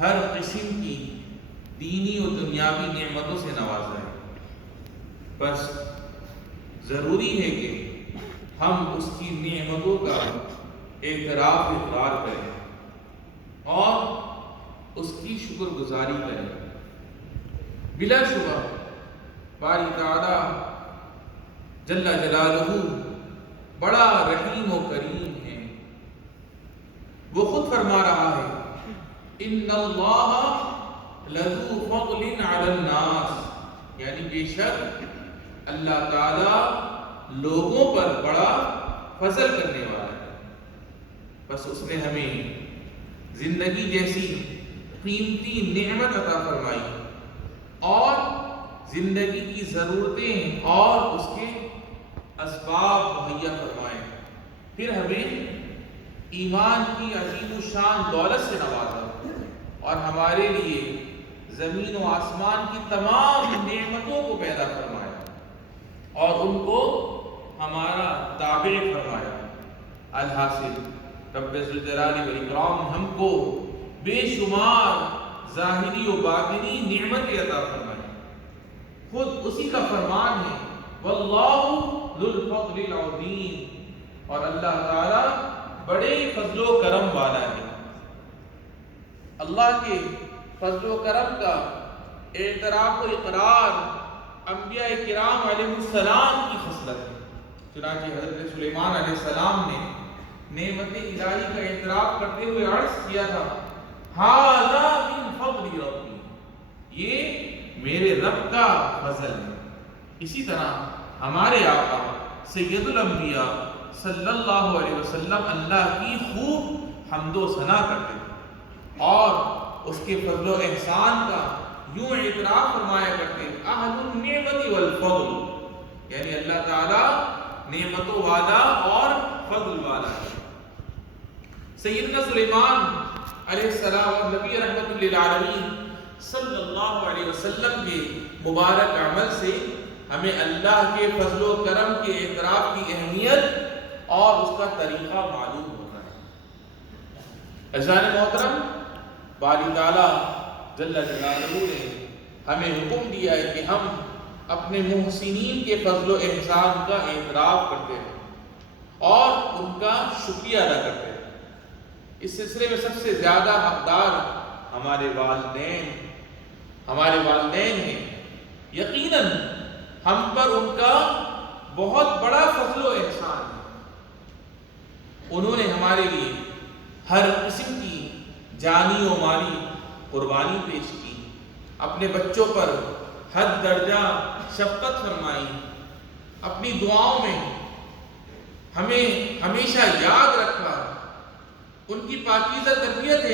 ہر قسم کی دینی و دنیاوی نعمتوں سے نوازا ہے۔ بس ضروری ہے کہ ہم اس کی نعمتوں کا اعتراف اقرار کریں اور اس کی شکر گزاری کریں۔ بلا شبہ باری تعالیٰ جل جلالہ بڑا رحیم و کریم ہے۔ وہ خود فرما رہا ہے ان اللہ لذو فضل علی الناس، یعنی بے شک اللہ تعالیٰ لوگوں پر بڑا فضل کرنے والا ہے۔ بس اس نے ہمیں زندگی جیسی قیمتی نعمت عطا فرمائی اور زندگی کی ضرورتیں اور اس کے اسباب مہیا فرمائے، پھر ہمیں ایمان کی عظیم الشان دولت سے نوازا اور ہمارے لیے زمین و آسمان کی تمام نعمتوں کو پیدا فرمایا اور ان کو ہمارا تابع فرمایا۔ الحاصل رب ذوالجلال والاکرام ہم کو بے شمار ظاہری و باطنی نعمتیں عطا فرمائے۔ خود اسی کا فرمان ہے واللہ ذو الفضل العظیم، اور اللہ تعالی بڑے فضل و کرم والا ہے۔ اللہ کے فضل و کرم کا اعتراف و اقرار انبیاء کرام علیہ السلام کی خصلت ہے۔ چنانچہ حضرت سلیمان علیہ السلام نے نعمت الہی کا اعتراف کرتے ہوئے عرض کیا تھا ھذا من فضل ربی، یہ میرے رب کا فضل ہے۔ اسی طرح ہمارے آقا سید الانبیاء صلی اللہ علیہ وسلم اللہ کی خوب حمد و ثنا کرتے تھے اور اس کے فضل و احسان کا یوں اعتراف فرمایا کرتے اہل النعمت والفضل، یعنی اللہ تعالی نعمتوں والا اور فضل والا ہے۔ سیدنا سلیمان علیہ السلام اور نبی رحمت للعالمین صلی اللہ علیہ وسلم کے مبارک عمل سے ہمیں اللہ کے فضل و کرم کے اعتراف کی اہمیت اور اس کا طریقہ معلوم ہوتا ہے۔ عزیزان محترم، باری تعالیٰ جل جلالہ نے ہمیں حکم دیا ہے کہ ہم اپنے محسنین کے فضل و احسان کا اعتراف کرتے ہیں اور ان کا شکریہ ادا کرتے ہیں۔ اس سلسلے میں سب سے زیادہ حقدار ہمارے والدین ہیں۔ یقیناً ہم پر ان کا بہت بڑا فضل و احسان ہے۔ انہوں نے ہمارے لیے ہر قسم کی جانی و مالی قربانی پیش کی، اپنے بچوں پر حد درجہ شفقت فرمائی، اپنی دعاؤں میں ہمیں ہمیشہ یاد رکھا۔ ان کی پاکیزہ تربیت ہے